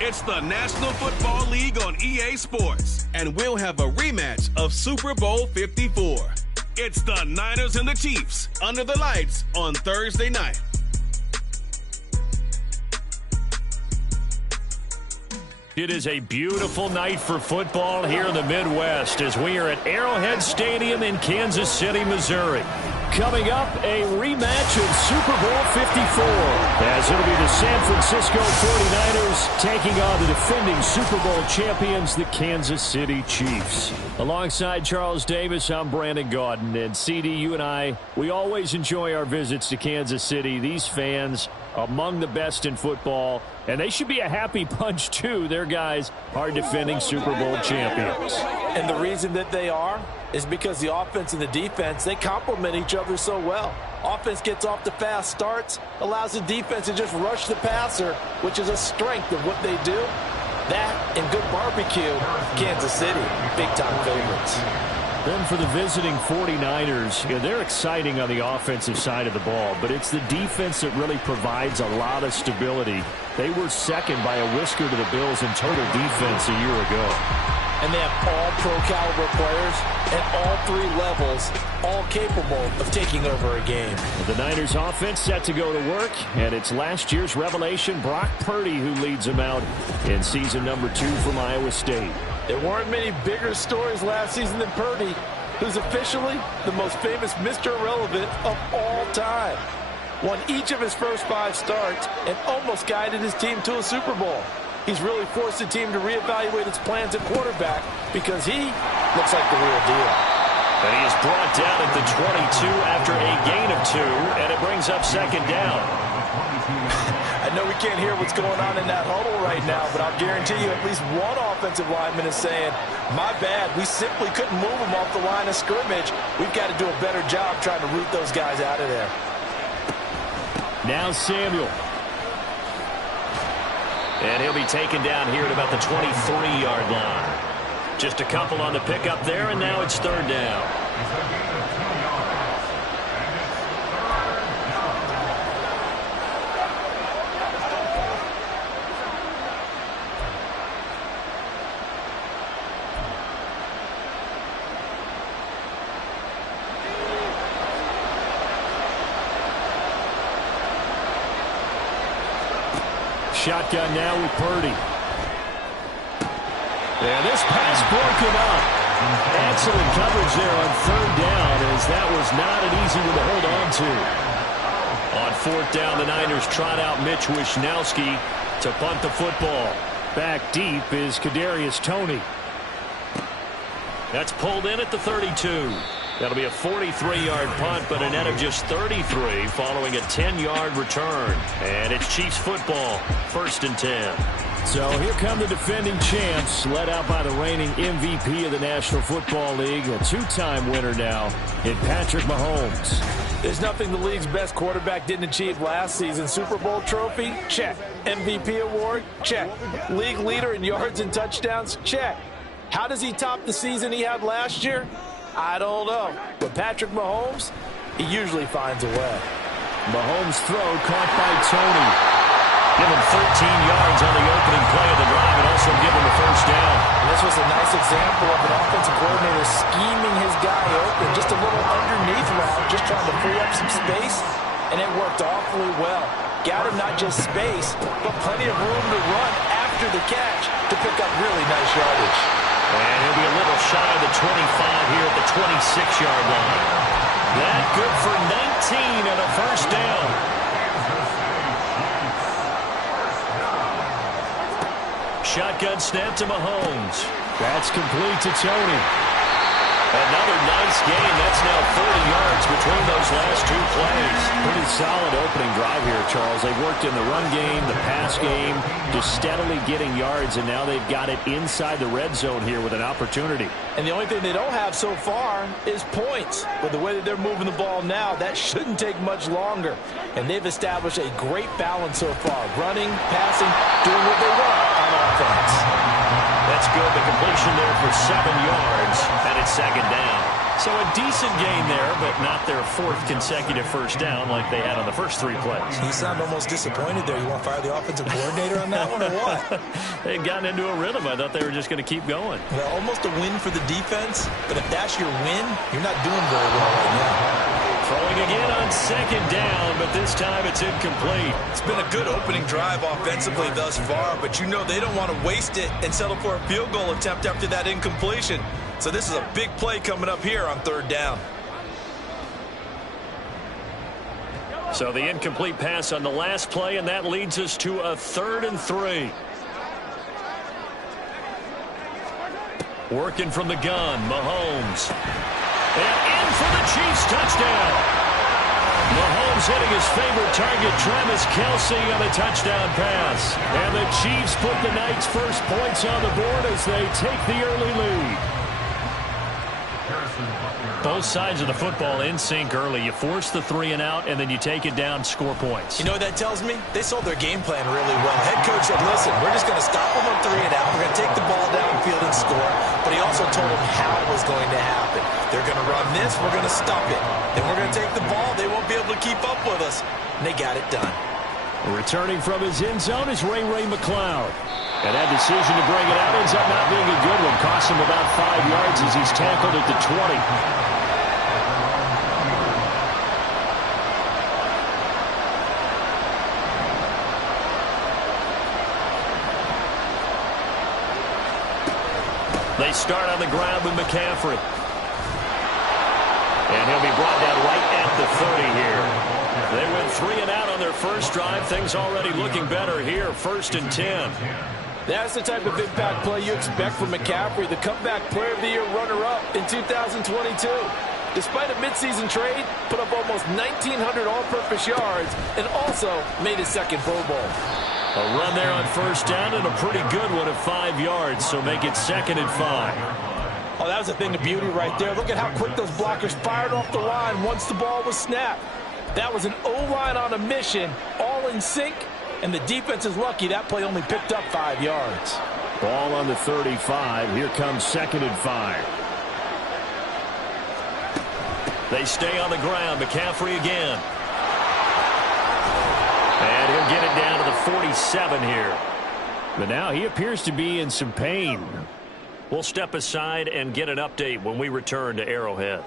It's the National Football League on EA Sports, and we'll have a rematch of Super Bowl 54. It's the Niners and the Chiefs under the lights on Thursday night. It is a beautiful night for football here in the Midwest as we are at Arrowhead Stadium in Kansas City, Missouri. Coming up, a rematch of Super Bowl 54 as it'll be the San Francisco 49ers taking on the defending Super Bowl champions, the Kansas City Chiefs. Alongside Charles Davis, I'm Brandon Gaudin. And CD, you and I, we always enjoy our visits to Kansas City. These fans, among the best in football, and they should be a happy bunch too. Their guys are defending Super Bowl champions. And the reason that they are is because the offense and the defense, they complement each other so well. Offense gets off to fast starts, allows the defense to just rush the passer, which is a strength of what they do. That and good barbecue, Kansas City, big-time favorites. Then for the visiting 49ers, they're exciting on the offensive side of the ball, but it's the defense that really provides a lot of stability. They were second by a whisker to the Bills in total defense a year ago. And they have all pro-caliber players at all three levels, all capable of taking over a game. The Niners offense set to go to work, and it's last year's revelation, Brock Purdy, who leads them out in season number 2 from Iowa State. There weren't many bigger stories last season than Purdy, who's officially the most famous Mr. Irrelevant of all time. Won each of his first 5 starts and almost guided his team to a Super Bowl. He's really forced the team to reevaluate its plans at quarterback because he looks like the real deal. And he is brought down at the 22 after a gain of 2, and it brings up second down. I know we can't hear what's going on in that huddle right now, but I'll guarantee you at least one offensive lineman is saying, my bad, we simply couldn't move them off the line of scrimmage. We've got to do a better job trying to root those guys out of there. Now Samuel. And he'll be taken down here at about the 23-yard line. Just a couple on the pickup there, and now it's third down. Shotgun now with Purdy. And this pass broken up. Excellent coverage there on third down, as that was not an easy one to hold on to. On fourth down, the Niners trot out Mitch Wishnowsky to punt the football. Back deep is Kadarius Toney. That's pulled in at the 32. That'll be a 43-yard punt, but a net of just 33 following a 10-yard return. And it's Chiefs football, 1st and 10. So here come the defending champs, led out by the reigning MVP of the National Football League, a 2-time winner now in Patrick Mahomes. There's nothing the league's best quarterback didn't achieve last season. Super Bowl trophy? Check. MVP award? Check. League leader in yards and touchdowns? Check. How does he top the season he had last year? I don't know. But Patrick Mahomes, he usually finds a way. Mahomes' throw caught by Toney. Give him 13 yards on the opening play of the drive and also give him the first down. And this was a nice example of an offensive coordinator scheming his guy open. Just a little underneath route, just trying to free up some space. And it worked awfully well. Got him not just space, but plenty of room to run after the catch to pick up really nice yardage. And he'll be a little shy of the 25 here at the 26-yard line. That good for 19 and a first down. Shotgun snap to Mahomes. That's complete to Toney. Another nice game. That's now 40 yards between those last 2 plays. Pretty solid opening drive here, Charles. They've worked in the run game, the pass game, just steadily getting yards, and now they've got it inside the red zone here with an opportunity. And the only thing they don't have so far is points. But the way that they're moving the ball now, that shouldn't take much longer. And they've established a great balance so far. Running, passing, doing what they want on offense. That's good. The completion there for 7 yards, and it's second down. So a decent gain there, but not their fourth consecutive first down like they had on the first 3 plays. You sound almost disappointed there. You want to fire the offensive coordinator on that one or what? They'd gotten into a rhythm. I thought they were just going to keep going. Well, almost a win for the defense, but if that's your win, you're not doing very well right now. Throwing again on second down, but this time it's incomplete. It's been a good opening drive offensively thus far, but you know they don't want to waste it and settle for a field goal attempt after that incompletion. So this is a big play coming up here on third down. So the incomplete pass on the last play, and that leads us to a 3rd and 3. Working from the gun, Mahomes. And in for the Chiefs touchdown. Mahomes hitting his favorite target, Travis Kelce, on a touchdown pass. And the Chiefs put the night's first points on the board as they take the early lead. Both sides of the football in sync early. You force the 3 and out, and then you take it down, score points. You know what that tells me? They sold their game plan really well. Head coach said, listen, we're just going to stop them on 3 and out. We're going to take the ball downfield and score. But he also told them how it was going to happen. They're going to run this. We're going to stop it. Then we're going to take the ball. They won't be able to keep up with us. And they got it done. Returning from his end zone is Ray McCloud. And that decision to bring it out ends up not being a good one. Cost him about 5 yards as he's tackled at the 20. They start on the ground with McCaffrey. And he'll be brought down right at the 30 here. They went 3 and out on their first drive. Things already looking better here. 1st and 10. That's the type of impact play you expect from McCaffrey, the comeback player of the year runner-up in 2022. Despite a midseason trade, put up almost 1,900 all-purpose yards and also made his second Pro Bowl. A run there on 1st down and a pretty good one of 5 yards, so make it 2nd and 5. Oh, that was a thing of beauty right there. Look at how quick those blockers fired off the line once the ball was snapped. That was an O-line on a mission, all in sync, and the defense is lucky that play only picked up 5 yards. Ball on the 35. Here comes 2nd and 5. They stay on the ground. McCaffrey again. And he'll get it down to the 47 here. But now he appears to be in some pain. We'll step aside and get an update when we return to Arrowhead.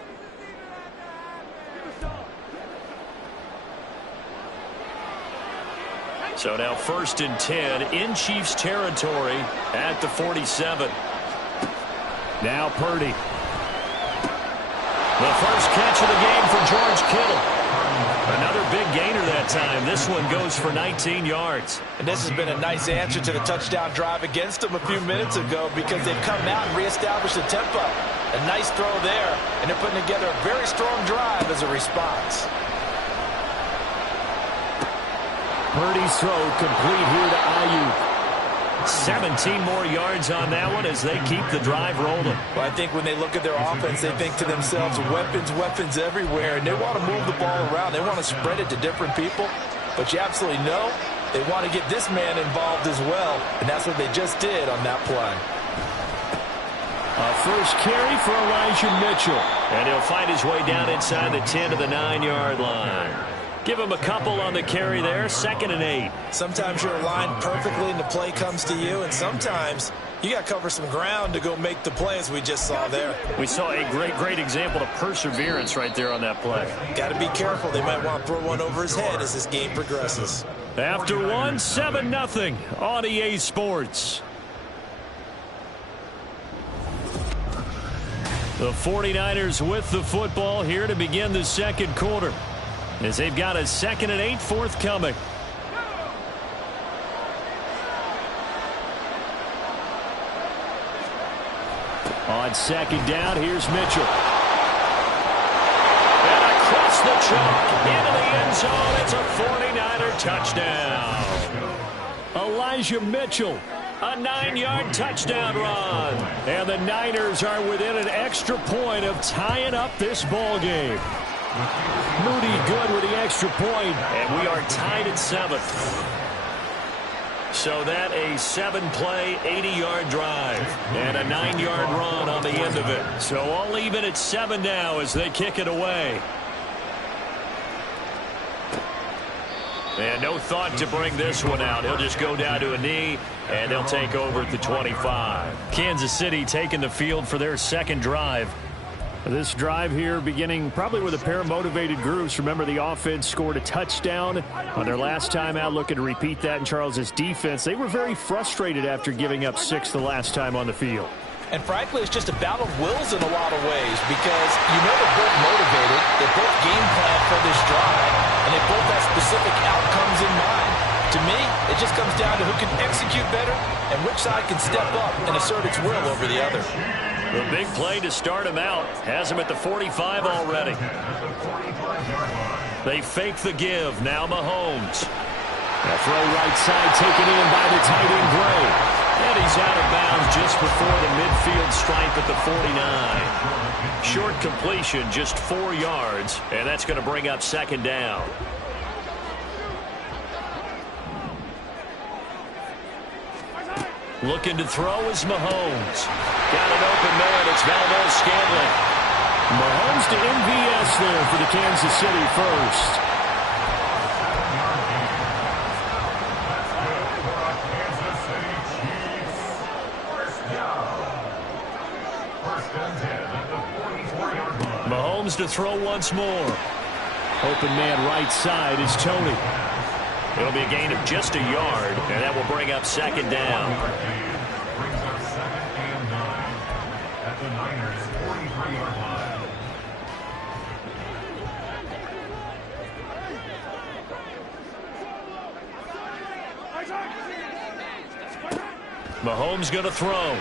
So now 1st and 10 in Chiefs territory at the 47. Now Purdy. The first catch of the game for George Kittle. Another big gainer that time. This one goes for 19 yards. And this has been a nice answer to the touchdown drive against them a few minutes ago because they've come out and reestablished the tempo. A nice throw there, and they're putting together a very strong drive as a response. Purdy's throw complete here to Ayuk. 17 more yards on that one as they keep the drive rolling. Well, I think when they look at their offense, they think to themselves, weapons everywhere, and they want to move the ball around. They want to spread it to different people, but you absolutely know they want to get this man involved as well, and that's what they just did on that play. A first carry for Elijah Mitchell, and he'll find his way down inside the 10 to the 9-yard line. Give him a couple on the carry there. 2nd and 8. Sometimes you're aligned perfectly and the play comes to you, and sometimes you got to cover some ground to go make the play, as we just saw there. We saw a great example of perseverance right there on that play. Got to be careful. They might want to throw one over his head as this game progresses. After 1, 7-0 on EA Sports. The 49ers with the football here to begin the second quarter, as they've got a 2nd and 8 forthcoming. On 2nd down, here's Mitchell. And across the chalk into the end zone. It's a 49er touchdown. Elijah Mitchell, a 9-yard touchdown run. And the Niners are within an extra point of tying up this ball game. Moody good with the extra point, and we are tied at 7. So that a 7-play, 80-yard drive and a 9-yard run on the end of it. So all even at 7 now as they kick it away. And no thought to bring this one out. He'll just go down to a knee, and they'll take over at the 25. Kansas City taking the field for their second drive. This drive here beginning probably with a pair of motivated groups. Remember, the offense scored a touchdown on their last time out, looking to repeat that in Charles's defense. They were very frustrated after giving up 6 the last time on the field. And frankly, it's just a battle of wills in a lot of ways because you know they're both motivated, they both game plan for this drive, and they both have specific outcomes in mind. To me, it just comes down to who can execute better and which side can step up and assert its will over the other. The big play to start him out has him at the 45 already. They fake the give. Now Mahomes. A throw right side taken in by the tight end Gray. And he's out of bounds just before the midfield stripe at the 49. Short completion, just 4 yards, and that's going to bring up second down. Looking to throw is Mahomes. Got an open man. It's Valdez-Scantling. Mahomes to MVS there for the Kansas City first. Mahomes to throw once more. Open man right side is Tony. It'll be a gain of just a yard, and that will bring up second down. At the Niners' 43-yard line. Mahomes going to throw.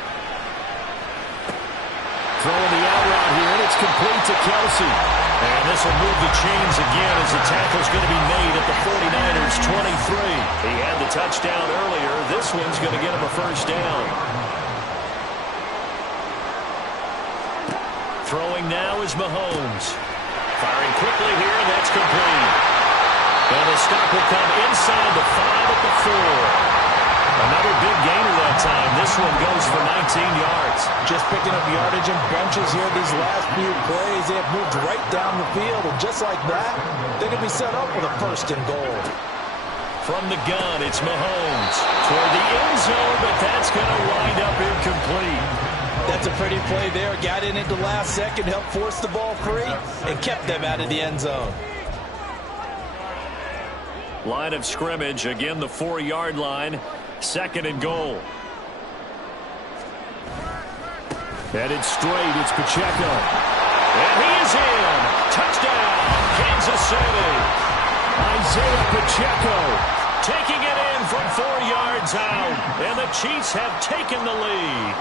Throwing the out route here, and it's complete to Kelsey. And this will move the chains again as the tackle's going to be made at the 49ers' 23. He had the touchdown earlier. This one's going to get him a first down. Throwing now is Mahomes. Firing quickly here, and that's complete. And the stop will come inside the 5 at the 4. Another big gainer that time. This one goes for 19 yards. Just picking up yardage in bunches here these last few plays. They have moved right down the field, and just like that, they can be set up with a first and goal. From the gun, it's Mahomes. Toward the end zone, but that's going to wind up incomplete. That's a pretty play there. Got in at the last second, helped force the ball free, and kept them out of the end zone. Line of scrimmage, again the 4-yard line. Second and goal. Headed straight, it's Pacheco. And he is in. Touchdown, Kansas City. Isaiah Pacheco taking it in from 4 yards out. And the Chiefs have taken the lead.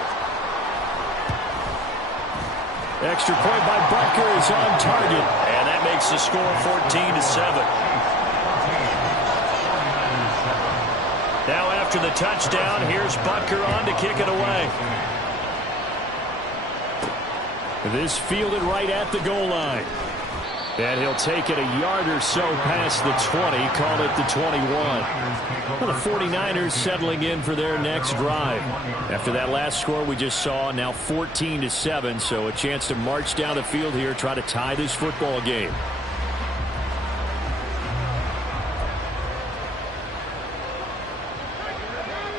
Extra point by Butker is on target. And that makes the score 14-7. Now after the touchdown, here's Butker on to kick it away. This fielded right at the goal line. And he'll take it a yard or so past the 20, call it the 21. Well, the 49ers settling in for their next drive. After that last score we just saw, now 14-7, so a chance to march down the field here, try to tie this football game.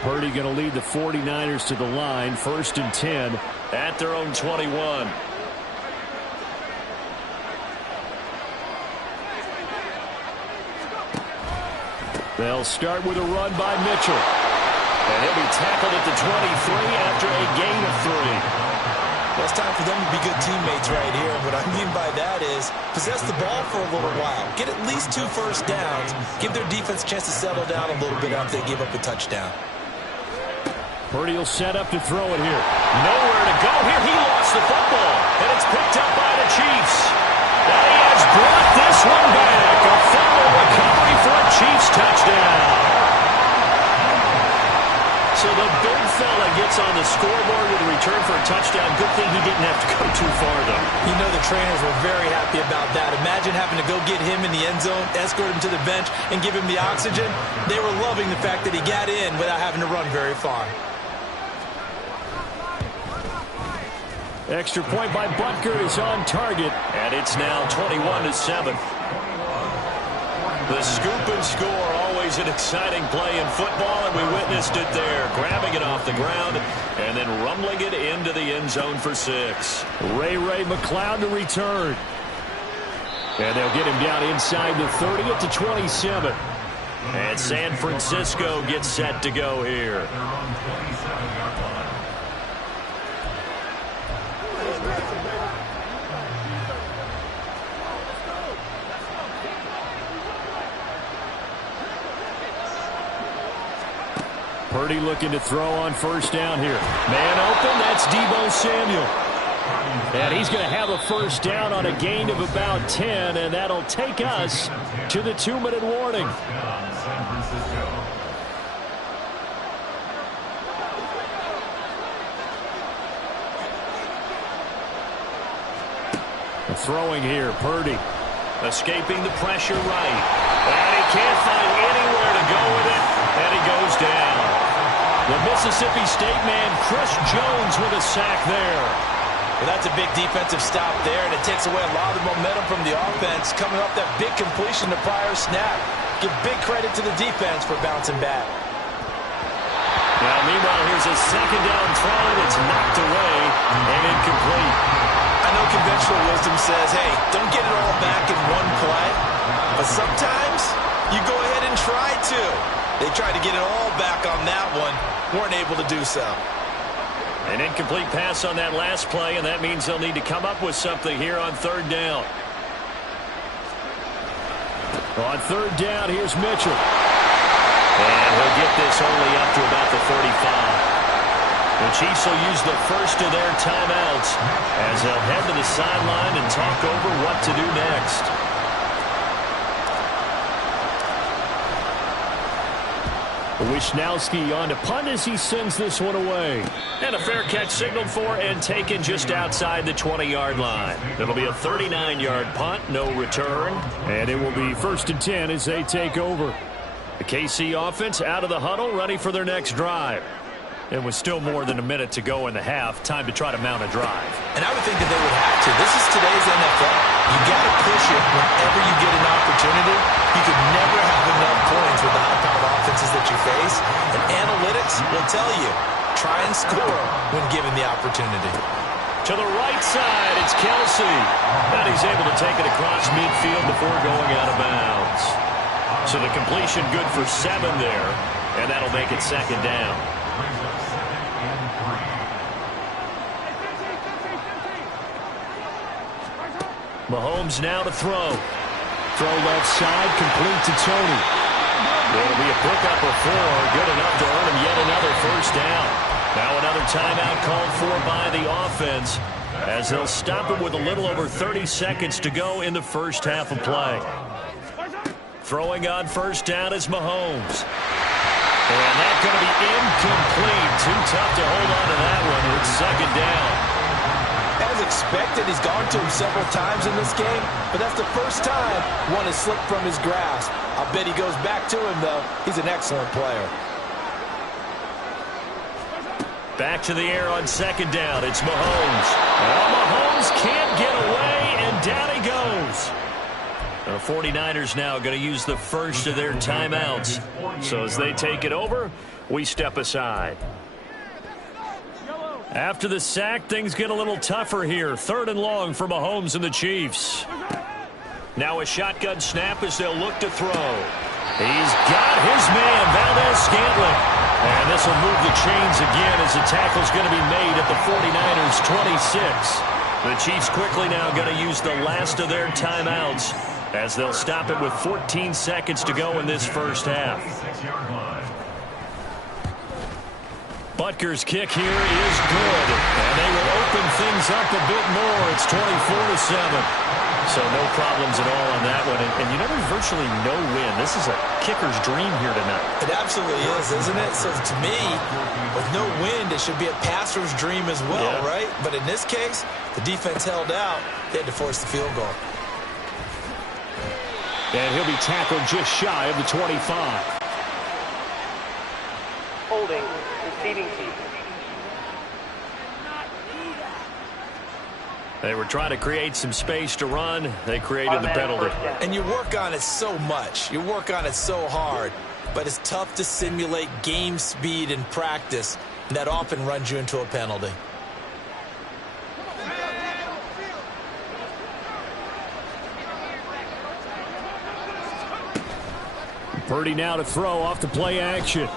Purdy going to lead the 49ers to the line, 1st and 10 at their own 21. They'll start with a run by Mitchell. And he'll be tackled at the 23 after a gain of 3. Well, it's time for them to be good teammates right here. What I mean by that is possess the ball for a little while. Get at least 2 first downs. Give their defense a chance to settle down a little bit after they give up a touchdown. Purdy will set up to throw it here. Nowhere to go here. He lost the football. And it's picked up by the Chiefs. And he has brought this one back. A fumble recovery for a Chiefs touchdown. So the big fella gets on the scoreboard with a return for a touchdown. Good thing he didn't have to go too far, though. You know the trainers were very happy about that. Imagine imagine having to go get him in the end zone, escort him to the bench, and give him the oxygen? They were loving the fact that he got in without having to run very far. Extra point by Butker is on target, and it's now 21-7. The scoop and score, always an exciting play in football, and we witnessed it there, grabbing it off the ground and then rumbling it into the end zone for 6. Ray McLeod to return. And they'll get him down inside the 30 at the 27. And San Francisco gets set to go here. Purdy looking to throw on first down here. Man open, that's Deebo Samuel. And he's going to have a first down on a gain of about 10, and that'll take us to the 2-minute warning. Throwing here, Purdy. Escaping the pressure right. And he can't find anywhere to go with it, and he goes down. The Mississippi State man, Chris Jones, with a sack there. Well, that's a big defensive stop there, and it takes away a lot of the momentum from the offense coming off that big completion the prior snap. Give big credit to the defense for bouncing back. Now, meanwhile, here's a second down throw that's knocked away and incomplete. I know conventional wisdom says, hey, don't get it all back in one play, but sometimes you go ahead and try to. They tried to get it all back on that one, weren't able to do so. An incomplete pass on that last play, and that means they'll need to come up with something here on third down. On third down, here's Mitchell. And he'll get this only up to about the 35. The Chiefs will use the first of their timeouts as they'll head to the sideline and talk over what to do next. Wisnowski on to punt as he sends this one away. And a fair catch signaled for and taken just outside the 20-yard line. It'll be a 39-yard punt, no return. And it will be 1st and 10 as they take over. The KC offense out of the huddle, ready for their next drive. And with still more than a minute to go in the half, time to try to mount a drive. And I would think that they would have to. This is today's NFL. You got to push it whenever you get an opportunity. You could never have enough points with the high-powered offenses that you face. And analytics will tell you, try and score when given the opportunity. To the right side, it's Kelsey. And he's able to take it across midfield before going out of bounds. So the completion good for 7 there, and that'll make it 2nd down. Mahomes now to throw. Throw left side, complete to Tony. It'll be a pickup of 4, good enough to earn him yet another first down. Now another timeout called for by the offense as they'll stop it with a little over 30 seconds to go in the first half of play. Throwing on first down is Mahomes. And that's going to be incomplete. Too tough to hold on to that one. It's 2nd down. As expected, he's gone to him several times in this game, but that's the first time one has slipped from his grasp. I'll bet he goes back to him, though. He's an excellent player. Back to the air on 2nd down. It's Mahomes. Well, Mahomes can't get away, and down he goes. The 49ers now going to use the first of their timeouts. So as they take it over, we step aside. After the sack, things get a little tougher here. 3rd and long for Mahomes and the Chiefs. Now a shotgun snap as they'll look to throw. He's got his man, Valdez-Scantling. And this will move the chains again as the tackle's going to be made at the 49ers' 26. The Chiefs quickly now going to use the last of their timeouts as they'll stop it with 14 seconds to go in this first half. Butker's kick here is good, and they will open things up a bit more. It's 24-7. So no problems at all on that one. And you know, there's virtually no win. This is a kicker's dream here tonight. It absolutely is, isn't it? So to me, with no wind, it should be a passer's dream as well, right? But in this case, the defense held out. They had to force the field goal. And he'll be tackled just shy of the 25. Holding, receiving team. They were trying to create some space to run. They created the penalty. And you work on it so much. You work on it so hard. But it's tough to simulate game speed in practice. And that often runs you into a penalty. Purdy now to throw off the play action.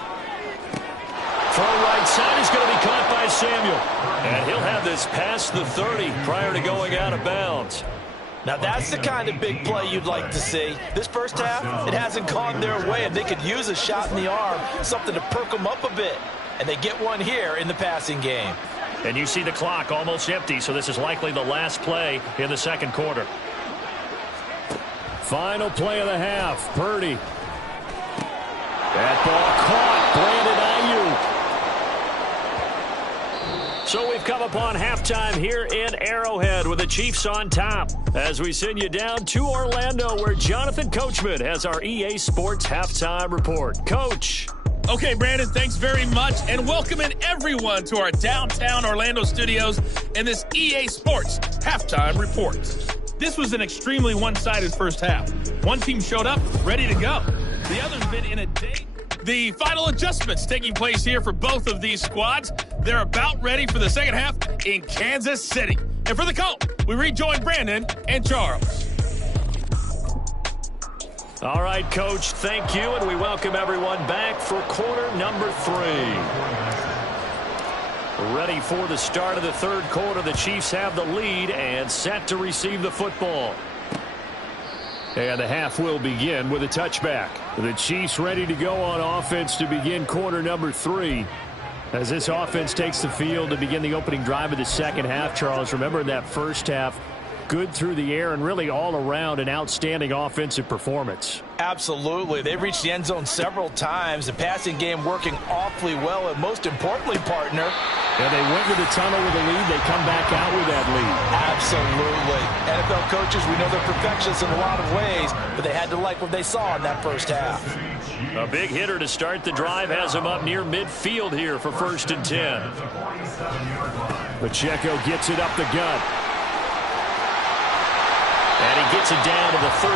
Throw right side is going to be caught by Samuel. And he'll have this past the 30 prior to going out of bounds. Now that's the kind of big play you'd like to see. This first half, it hasn't gone their way, and they could use a shot in the arm, something to perk them up a bit. And they get one here in the passing game. And you see the clock almost empty, so this is likely the last play in the second quarter. Final play of the half, Purdy. That ball caught, Brandon Ayuk. So we've come upon halftime here in Arrowhead with the Chiefs on top as we send you down to Orlando where Jonathan Coachman has our EA Sports halftime report. Coach. Okay, Brandon, thanks very much, and welcoming everyone to our downtown Orlando studios in this EA Sports halftime report. This was an extremely one-sided first half. One team showed up ready to go. The other's been in a day. The final adjustments taking place here for both of these squads. They're about ready for the second half in Kansas City. And for the call, we rejoin Brandon and Charles. All right, Coach, thank you, and we welcome everyone back for quarter number 3. Ready for the start of the third quarter. The Chiefs have the lead and set to receive the football. And the half will begin with a touchback. The Chiefs ready to go on offense to begin quarter number 3. As this offense takes the field to begin the opening drive of the second half, Charles, remember in that first half, good through the air and really all around an outstanding offensive performance. Absolutely. They've reached the end zone several times. The passing game working awfully well, and most importantly, partner. And they went to the tunnel with a lead. They come back out with that lead. Absolutely. NFL coaches, we know they're perfectionists in a lot of ways, but they had to like what they saw in that first half. A big hitter to start the drive has him up near midfield here for 1st and 10. Pacheco gets it up the gut. And he gets it down to the 32.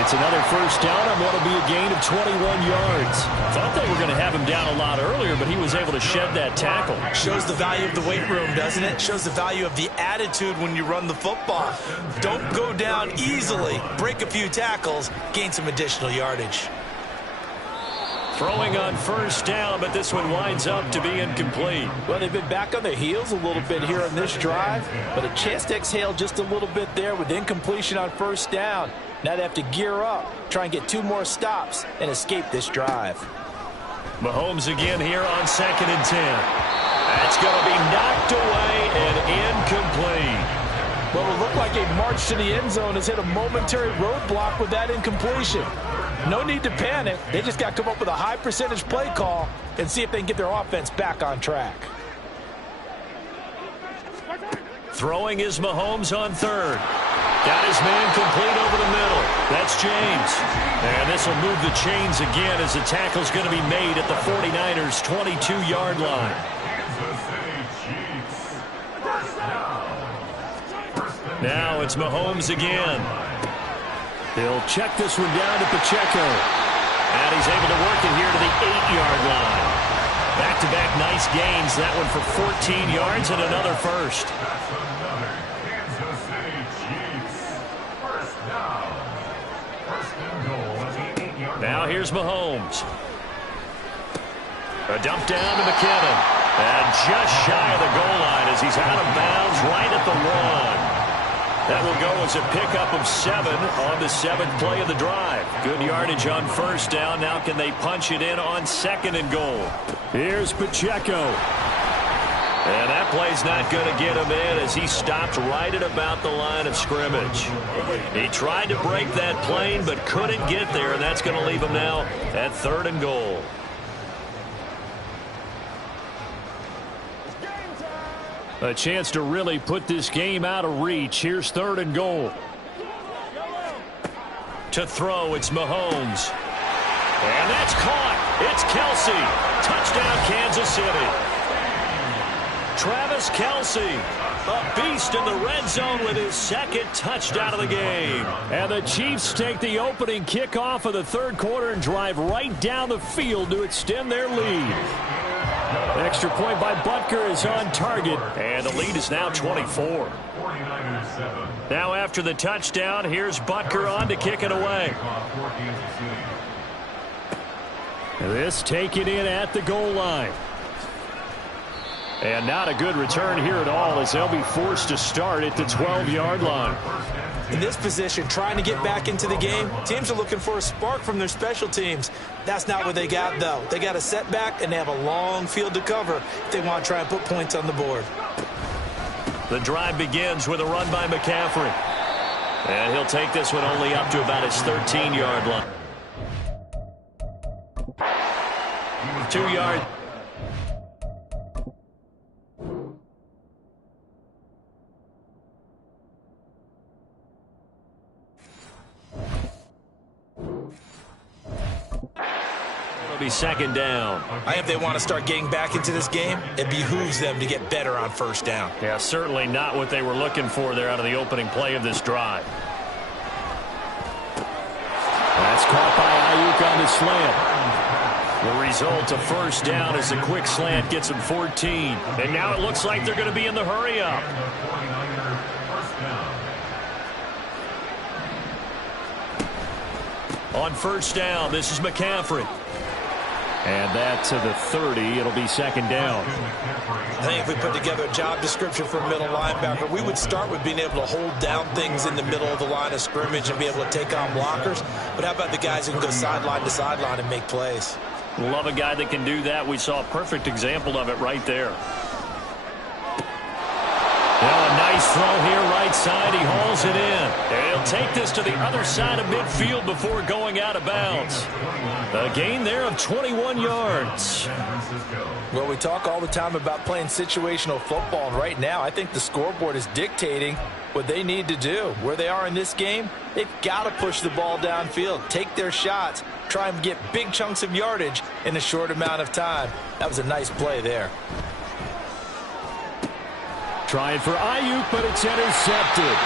It's another first down on what will be a gain of 21 yards. Thought they were going to have him down a lot earlier, but he was able to shed that tackle. Shows the value of the weight room, doesn't it? Shows the value of the attitude when you run the football. Don't go down easily. Break a few tackles, gain some additional yardage. Throwing on first down, but this one winds up to be incomplete. Well, they've been back on their heels a little bit here on this drive, but a chance to exhale just a little bit there with incompletion on first down. Now they have to gear up, try and get 2 more stops, and escape this drive. Mahomes again here on 2nd and 10. That's going to be knocked away and incomplete. Well, it looked like a march to the end zone has hit a momentary roadblock with that incompletion. No need to panic. They just got to come up with a high percentage play call and see if they can get their offense back on track. Throwing is Mahomes on 3rd. Got his man complete over the middle. That's James. And this will move the chains again as the tackle's going to be made at the 49ers' 22-yard line. Now it's Mahomes again. He'll check this one down to Pacheco. And he's able to work it here to the 8-yard line. Back-to-back nice gains. That one for 14 yards and another first. Now here's Mahomes. A dump down to McKinnon. And just shy of the goal line as he's out of bounds right at the 1. That will go as a pickup of 7 on the 7th play of the drive. Good yardage on first down. Now can they punch it in on 2nd and goal? Here's Pacheco. And that play's not going to get him in as he stopped right at about the line of scrimmage. He tried to break that plane but couldn't get there, and that's going to leave him now at 3rd and goal. A chance to really put this game out of reach. Here's 3rd and goal. To throw, it's Mahomes. And that's caught. It's Kelce. Touchdown, Kansas City. Travis Kelce, a beast in the red zone with his second touchdown of the game. And the Chiefs take the opening kickoff of the third quarter and drive right down the field to extend their lead. Extra point by Butker is on target, and the lead is now 24. Now after the touchdown, here's Butker on to kick it away. This taken in at the goal line. And not a good return here at all as they'll be forced to start at the 12-yard line. In this position, trying to get back into the game, teams are looking for a spark from their special teams. That's not what they got, though. They got a setback, and they have a long field to cover if they want to try and put points on the board. The drive begins with a run by McCaffrey. And he'll take this one only up to about his 13-yard line. 2 yards. It'll be second down. If they want to start getting back into this game, it behooves them to get better on first down. Yeah, certainly not what they were looking for there out of the opening play of this drive. That's caught by Ayuk on the slant. The result of first down is a quick slant gets them 14. And now it looks like they're going to be in the hurry-up. On first down, this is McCaffrey. And that to the 30. It'll be second down. I think if we put together a job description for a middle linebacker, we would start with being able to hold down things in the middle of the line of scrimmage and be able to take on blockers. But how about the guys who can go sideline to sideline and make plays? Love a guy that can do that. We saw a perfect example of it right there. Now a nice throw here right side. He hauls it in. And he'll take this to the other side of midfield before going out of bounds. A gain there of 21 yards. Well, we talk all the time about playing situational football, and right now I think the scoreboard is dictating what they need to do. Where they are in this game, they've got to push the ball downfield, take their shots, try and get big chunks of yardage in a short amount of time. That was a nice play there. Trying for Ayuk, but it's intercepted.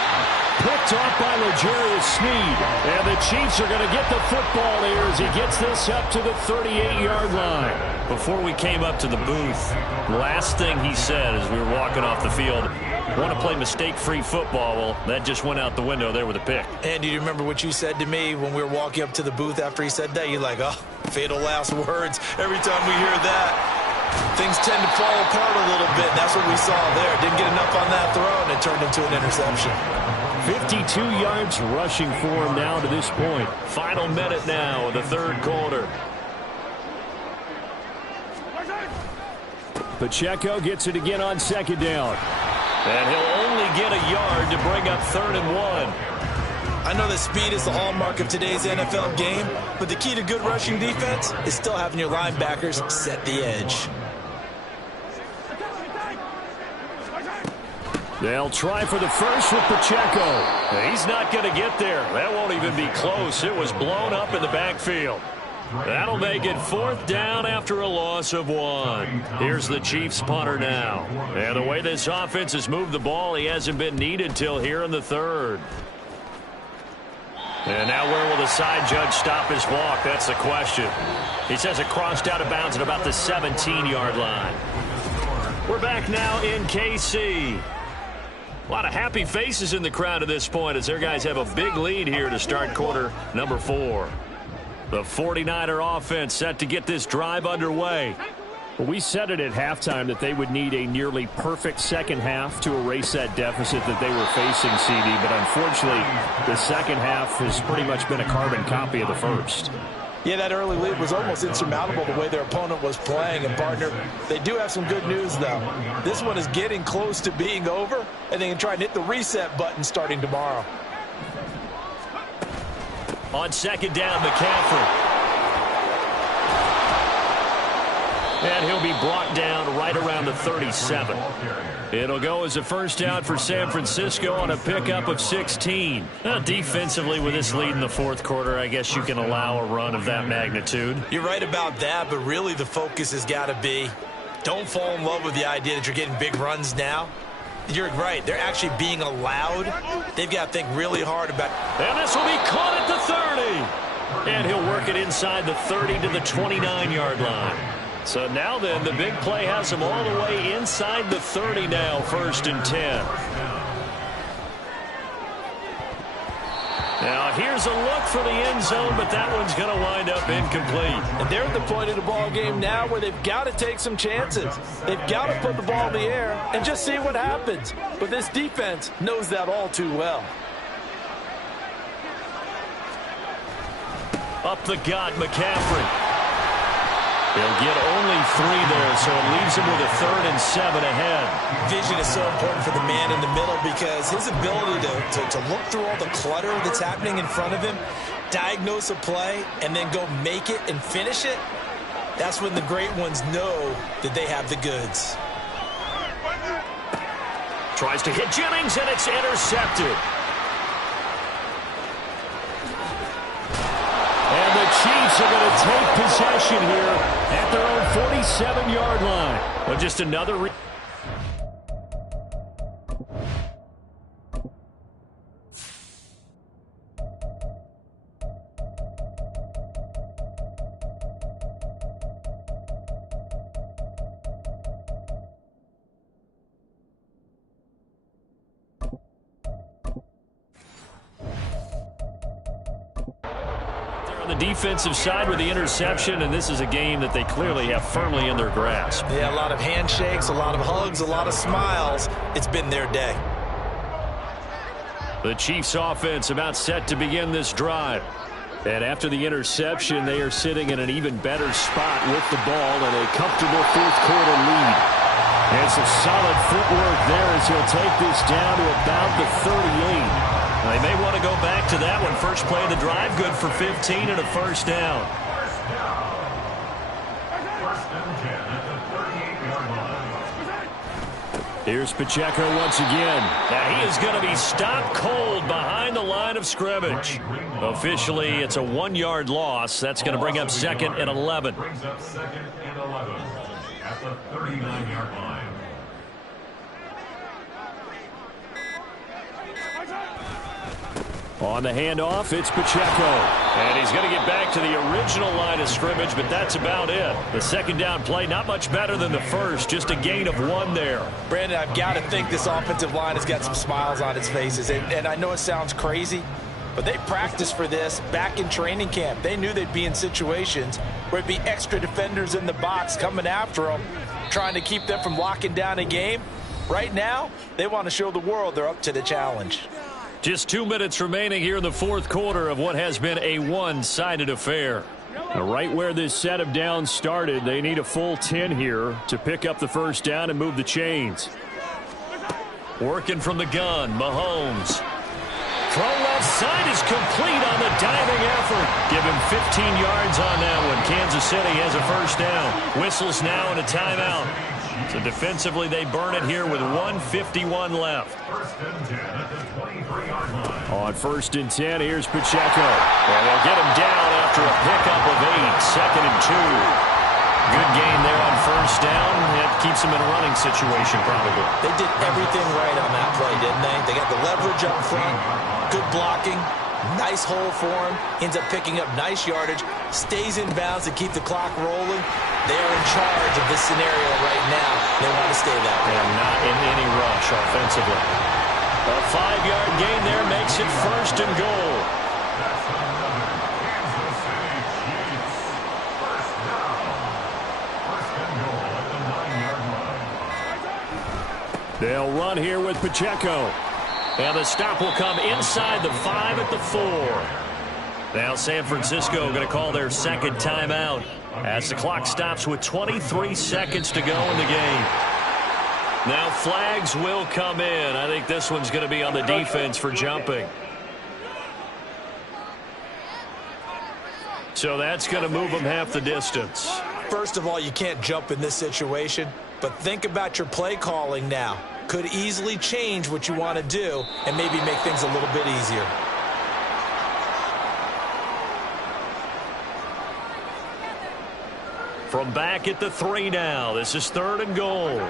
Picked off by L'Jarius Sneed. And the Chiefs are going to get the football here as he gets this up to the 38-yard line. Before we came up to the booth, last thing he said as we were walking off the field, want to play mistake-free football. Well, that just went out the window there with a pick. And do you remember what you said to me when we were walking up to the booth after he said that? You're like, oh, fatal last words. Every time we hear that, things tend to fall apart a little bit. That's what we saw there. Didn't get enough on that throw, and it turned into an interception. 52 yards rushing for him now to this point. Final minute now of the third quarter. Pacheco gets it again on second down. And he'll only get a yard to bring up 3rd and 1. I know that speed is the hallmark of today's NFL game, but the key to good rushing defense is still having your linebackers set the edge. They'll try for the first with Pacheco. He's not going to get there. That won't even be close. It was blown up in the backfield. That'll make it 4th down after a loss of 1. Here's the Chiefs punter now. And the way this offense has moved the ball, he hasn't been needed till here in the 3rd. And now where will the side judge stop his walk? That's the question. He says it crossed out of bounds at about the 17-yard line. We're back now in KC. A lot of happy faces in the crowd at this point as their guys have a big lead here to start quarter number 4. The 49er offense set to get this drive underway. Well, we said it at halftime that they would need a nearly perfect second half to erase that deficit that they were facing, CD. But unfortunately, the second half has pretty much been a carbon copy of the first. Yeah, that early lead was almost insurmountable the way their opponent was playing. And, partner, they do have some good news, though. This one is getting close to being over, and they can try and hit the reset button starting tomorrow. On second down, McCaffrey. And he'll be brought down right around the 37. It'll go as a first down for San Francisco on a pickup of 16. Defensively, with this lead in the fourth quarter, I guess you can allow a run of that magnitude. You're right about that, but really the focus has got to be don't fall in love with the idea that you're getting big runs now. You're right. They're actually being allowed. They've got to think really hard about it. And this will be caught at the 30. And he'll work it inside the 30 to the 29-yard line. So now then, the big play has him all the way inside the 30 now, 1st and 10. Now here's a look for the end zone, but that one's going to wind up incomplete. And they're at the point of the ball game now where they've got to take some chances. They've got to put the ball in the air and just see what happens. But this defense knows that all too well. Up the gut, McCaffrey. They'll get only 3 there, so it leaves him with a 3rd and 7 ahead. Vision is so important for the man in the middle because his ability to look through all the clutter that's happening in front of him, diagnose a play, and then go make it and finish it, that's when the great ones know that they have the goods. Tries to hit Jennings, and it's intercepted. And the Chiefs are going to take possession here at their own 47-yard line. Well, just another... The defensive side with the interception, and this is a game that they clearly have firmly in their grasp. Yeah, a lot of handshakes, a lot of hugs, a lot of smiles. It's been their day. The Chiefs offense about set to begin this drive. And after the interception, they are sitting in an even better spot with the ball and a comfortable fourth quarter lead. And some solid footwork there as he'll take this down to about the 38. They may want to go back to that one. First play of the drive, good for 15 and a first down. Here's Pacheco once again. Now he is going to be stopped cold behind the line of scrimmage. Officially, it's a 1-yard loss. That's going to bring up 2nd and 11. Brings up 2nd and 11 at the 39-yard line. On the handoff, it's Pacheco. And he's going to get back to the original line of scrimmage, but that's about it. The second down play, not much better than the first, just a gain of 1 there. Brandon, I've got to think this offensive line has got some smiles on its faces. And I know it sounds crazy, but they practiced for this back in training camp. They knew they'd be in situations where it'd be extra defenders in the box coming after them, trying to keep them from locking down a game. Right now, they want to show the world they're up to the challenge. Just 2 minutes remaining here in the fourth quarter of what has been a one-sided affair. Right where this set of downs started, they need a full 10 here to pick up the first down and move the chains. Working from the gun, Mahomes. Throw left side is complete on the diving effort. Give him 15 yards on that one. Kansas City has a first down. Whistles now and a timeout. So defensively, they burn it here with 1:51 left. On 1st and 10, here's Pacheco. And they'll get him down after a pickup of 8. 2nd and 2. Good gain there on first down. It keeps them in a running situation, probably. They did everything right on that play, didn't they? They got the leverage up front, good blocking, nice hole for him, ends up picking up nice yardage, stays in bounds to keep the clock rolling. They are in charge of this scenario right now. They want to stay that way. And not in any rush offensively. A 5-yard gain there makes it 1st and goal. They'll run here with Pacheco. And the stop will come inside the 5 at the 4. Now San Francisco going to call their second timeout as the clock stops with 23 seconds to go in the game. Now flags will come in. I think this one's going to be on the defense for jumping. So that's going to move them half the distance. First of all, you can't jump in this situation, but think about your play calling now. Could easily change what you want to do and maybe make things a little bit easier. From back at the 3 now, this is 3rd and goal.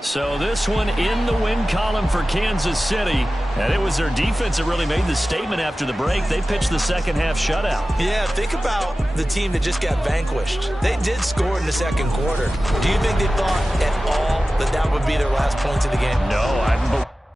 So this one in the win column for Kansas City. And it was their defense that really made the statement after the break. They pitched the second half shutout. Yeah, think about the team that just got vanquished. They did score in the second quarter. Do you think they thought at all that that would be their last points of the game? No,